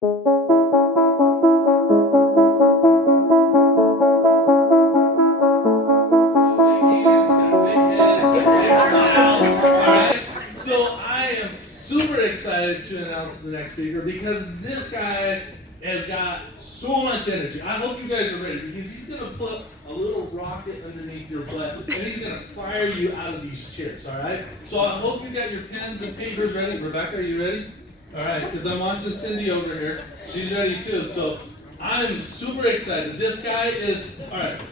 Alright, so I am super excited to announce the next speaker because this guy has got so much energy. I hope you guys are ready because he's going to put a little rocket underneath your butt and he's going to fire you out of these chairs, alright? So I hope you got your pens and papers ready. Rebecca, are you ready? Alright, because I'm watching Cindy over here. She's ready too. So I'm super excited. This guy is, alright.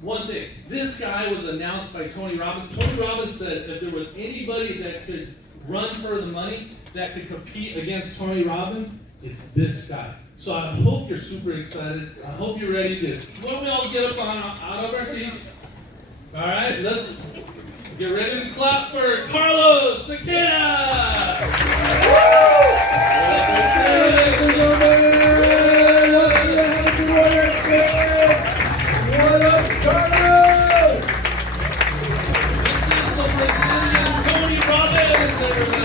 One thing, this guy was announced by Tony Robbins. Tony Robbins said if there was anybody that could run for the money, that could compete against Tony Robbins, it's this guy. So I hope you're super excited. I hope you're ready to, why don't we all get up out of our seats? All right, let's get ready to clap for Carlos Siqueira. What up, Carlos? This is the Brazilian Tony Robbins, everybody.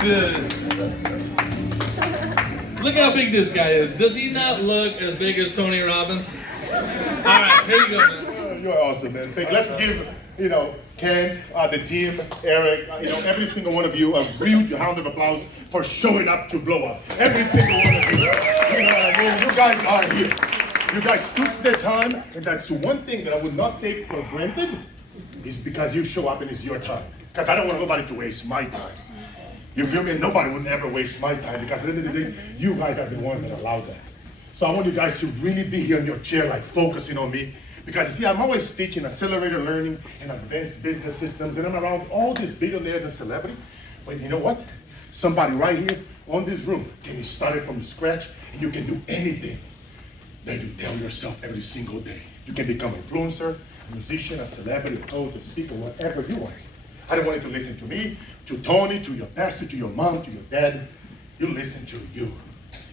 Good. Look how big this guy is. Does he not look as big as Tony Robbins? All right, here you go, man. You're awesome, man. Let's give, Kent, the team, Eric, every single one of you a huge round of applause for showing up to blow up. Every single one of you. You know what I mean? You guys are here. You guys took the time, and that's one thing that I would not take for granted is because you show up and it's your time. Because I don't want nobody to waste my time. You feel me? Nobody would ever waste my time because at the end of the day, you guys are the ones that allowed that. So I want you guys to really be here in your chair, like focusing on me. Because you see, I'm always teaching accelerator learning and advanced business systems, and I'm around all these billionaires and celebrities. But you know what? Somebody right here on this room can be started from scratch, and you can do anything that you tell yourself every single day. You can become an influencer, a musician, a celebrity, a coach, a speaker, whatever you want. I don't want you to listen to me, to Tony, to your pastor, to your mom, to your dad. You listen to you.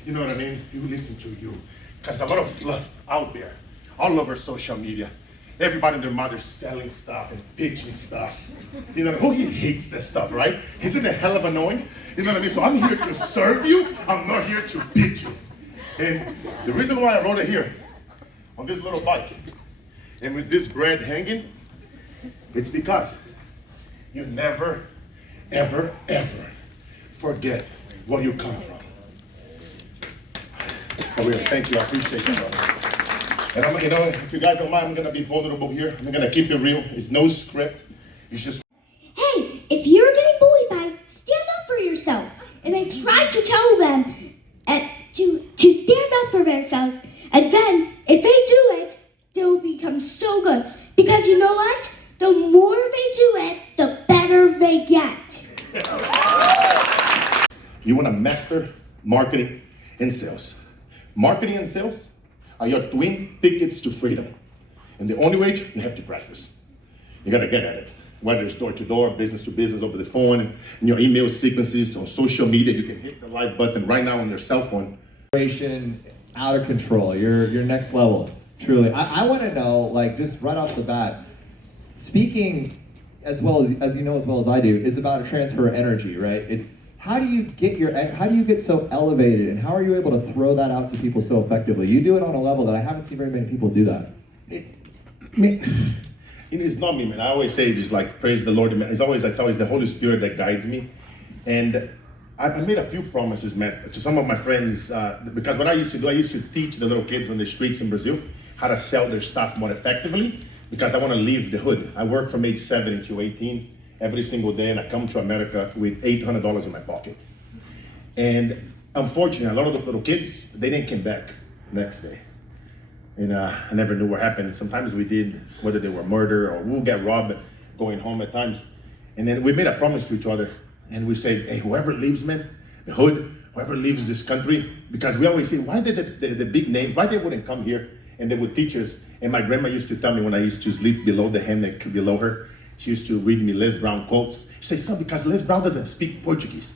You know what I mean? You listen to you. Because a lot of fluff out there, all over social media. Everybody and their mother's selling stuff and pitching stuff. You know, who hates that stuff, right? Isn't it hell of annoying? You know what I mean? So I'm here to serve you. I'm not here to pitch you. And the reason why I wrote it here, on this little bike, and with this bread hanging, it's because you never, ever, ever forget where you come from. Oh, really, thank you, I appreciate that, brother. And I'm, if you guys don't mind, I'm gonna be vulnerable here. I'm gonna keep it real. It's no script. It's just. Hey, if you're getting bullied by, stand up for yourself. And I try to tell them to stand up for themselves. And then, if they do it, they'll become so good. Because you know what? The more they do it, the better they get. You wanna master marketing and sales. Marketing and sales are your twin tickets to freedom. And the only way, you have to practice. You gotta get at it. Whether it's door to door, business to business, over the phone, and in your email sequences, on social media, you can hit the live button right now on your cell phone. Out of control, you're next level, truly. I wanna know, like, just right off the bat, speaking as well as you know as well as I do, is about a transfer of energy, right? It's how do you get so elevated, and how are you able to throw that out to people so effectively? You do it on a level that I haven't seen very many people do that. It's not me, man. I always say just like praise the Lord. It's always the Holy Spirit that guides me. And I made a few promises, man, to some of my friends, because what I used to do, I used to teach the little kids on the streets in Brazil how to sell their stuff more effectively, because I want to leave the hood. I work from age 7 until 18 every single day, and I come to America with $800 in my pocket. And unfortunately, a lot of the little kids, they didn't come back next day. And I never knew what happened. Sometimes we did, whether they were murdered or we'll get robbed going home at times. And then we made a promise to each other, and we said, hey, whoever leaves, man, the hood, whoever leaves this country, because we always say, why did the big names, why they wouldn't come here and they would teach us? And my grandma used to tell me when I used to sleep below the hammock below her, she used to read me Les Brown quotes. She said, son, because Les Brown doesn't speak Portuguese.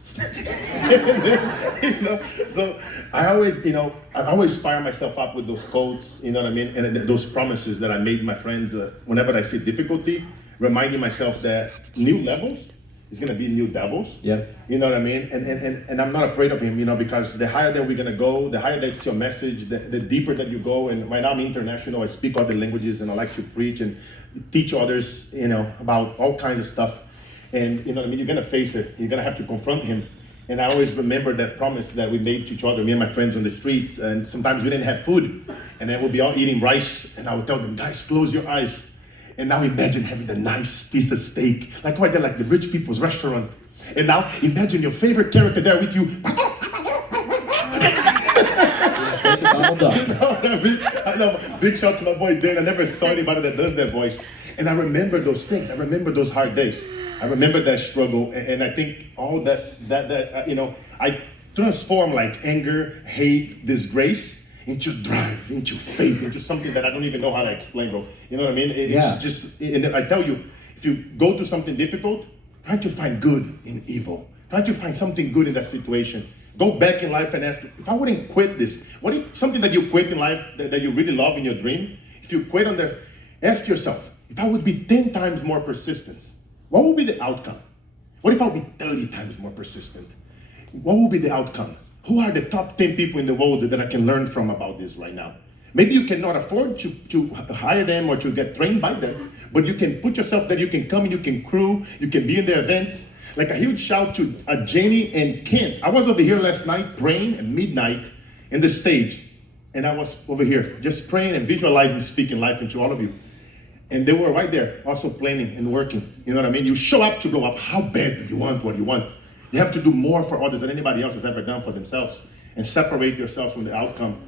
So I always fire myself up with those quotes, you know what I mean? And those promises that I made my friends, whenever I see difficulty, reminding myself that new levels is gonna be new devils. Yep. You know what I mean? And I'm not afraid of him, you know, because the higher that we're gonna go, the higher that's your message, the deeper that you go. And right now I'm international, I speak other languages and I like to preach and teach others, you know, about all kinds of stuff. And you know what I mean, you're gonna face it, you're gonna have to confront him. And I always remember that promise that we made to each other, me and my friends on the streets, and sometimes we didn't have food. And then we'll be all eating rice, and I would tell them, guys, close your eyes. And now imagine having a nice piece of steak, like right there, like the rich people's restaurant. And now imagine your favorite character there with you. You know what I mean? I know, big shout to my boy Dan. I never saw anybody that does that voice. And I remember those things. I remember those hard days. I remember that struggle. And I think all that you know, I transform like anger, hate, disgrace into drive, into faith, into something that I don't even know how to explain, bro. You know what I mean? It's just, and I tell you, if you go through something difficult, try to find good in evil. Try to find something good in that situation. Go back in life and ask, if I wouldn't quit this, what if something that you quit in life that you really love in your dream, if you quit on there, ask yourself, if I would be 10 times more persistent, what would be the outcome? What if I would be 30 times more persistent? What would be the outcome? Who are the top 10 people in the world that I can learn from about this right now? Maybe you cannot afford to hire them or to get trained by them, but you can put yourself there, you can come and you can crew, you can be in their events. Like a huge shout to Janie and Kent. I was over here last night praying at midnight in the stage. And I was over here just praying and visualizing, speaking life into all of you. And they were right there also planning and working. You know what I mean? You show up to blow up. How bad do you want what you want? You have to do more for others than anybody else has ever done for themselves and separate yourselves from the outcome.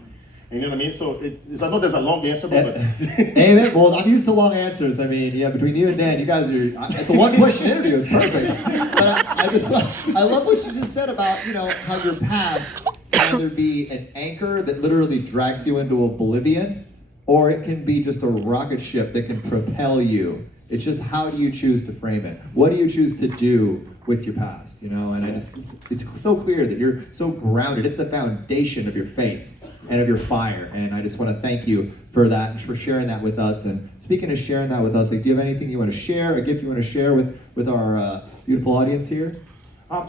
You know what I mean? So I know there's a long answer, but Amen. Well, I'm used to long answers. I mean, yeah, between you and Dan, you guys are, it's a one-question interview. It's perfect. But I love what you just said about, you know, how your past can either be an anchor that literally drags you into oblivion, or it can be just a rocket ship that can propel you. It's just, how do you choose to frame it? What do you choose to do with your past, you know? And it's so clear that you're so grounded. It's the foundation of your faith and of your fire. And I just want to thank you for that and for sharing that with us. And speaking of sharing that with us, like, do you have anything you want to share, a gift you want to share with our beautiful audience here?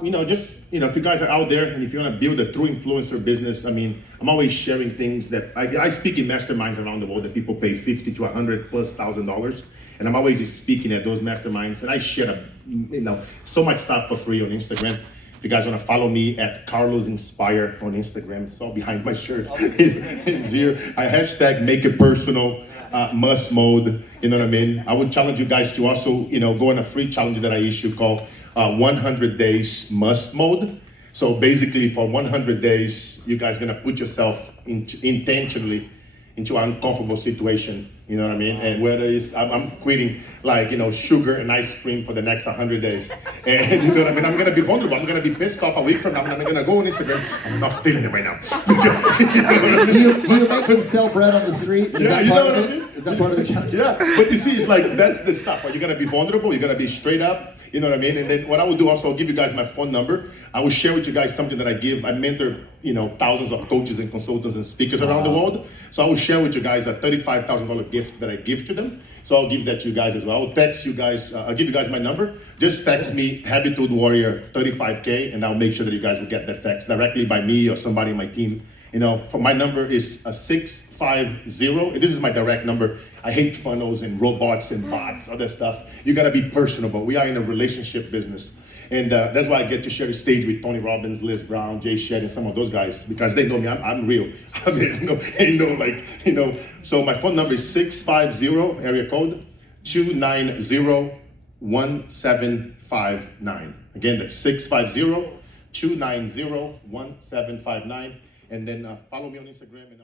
You know, just, you know, if you guys are out there and if you want to build a true influencer business, I mean, I'm always sharing things that I speak in masterminds around the world that people pay $50,000 to $100,000+. And I'm always speaking at those masterminds, and I share, you know, so much stuff for free on Instagram. If you guys want to follow me at Carlos Inspire on Instagram, it's all behind my shirt. It's here. I hashtag make it personal, must mode. You know what I mean? I would challenge you guys to also, you know, go on a free challenge that I issue called 100 Days Must Mode. So basically, for 100 days, you guys gonna put yourself intentionally into an uncomfortable situation. You know what I mean? And whether it's, I'm quitting, like, you know, sugar and ice cream for the next 100 days. And you know what I mean? I'm gonna be vulnerable. I'm gonna be pissed off a week from now. I'm gonna go on Instagram. I'm not feeling it right now. You know what I mean? Do you make them sell bread on the street? Is that you part know of what I it? mean? Is that part of the challenge? Yeah, but you see, it's like, that's the stuff. You're gonna be vulnerable. You're gonna be straight up. You know what I mean? And then what I will do also, I'll give you guys my phone number. I will share with you guys something that I give. I mentor, you know, thousands of coaches and consultants and speakers around the world. So I will share with you guys a $35,000 gift that I give to them. So I'll give that to you guys as well. I'll text you guys, I'll give you guys my number. Just text me Habittude Warrior 35K, and I'll make sure that you guys will get that text directly by me or somebody in my team. You know, for my number is 650. This is my direct number. I hate funnels and robots and bots, other stuff. You gotta be personable. We are in a relationship business. And that's why I get to share the stage with Tony Robbins, Liz Brown, Jay Shetty, and some of those guys, because they know me, I'm real. I mean, ain't no like, you know. So my phone number is 650, area code, 290-1759. Again, that's 650-290-1759. And then follow me on Instagram. And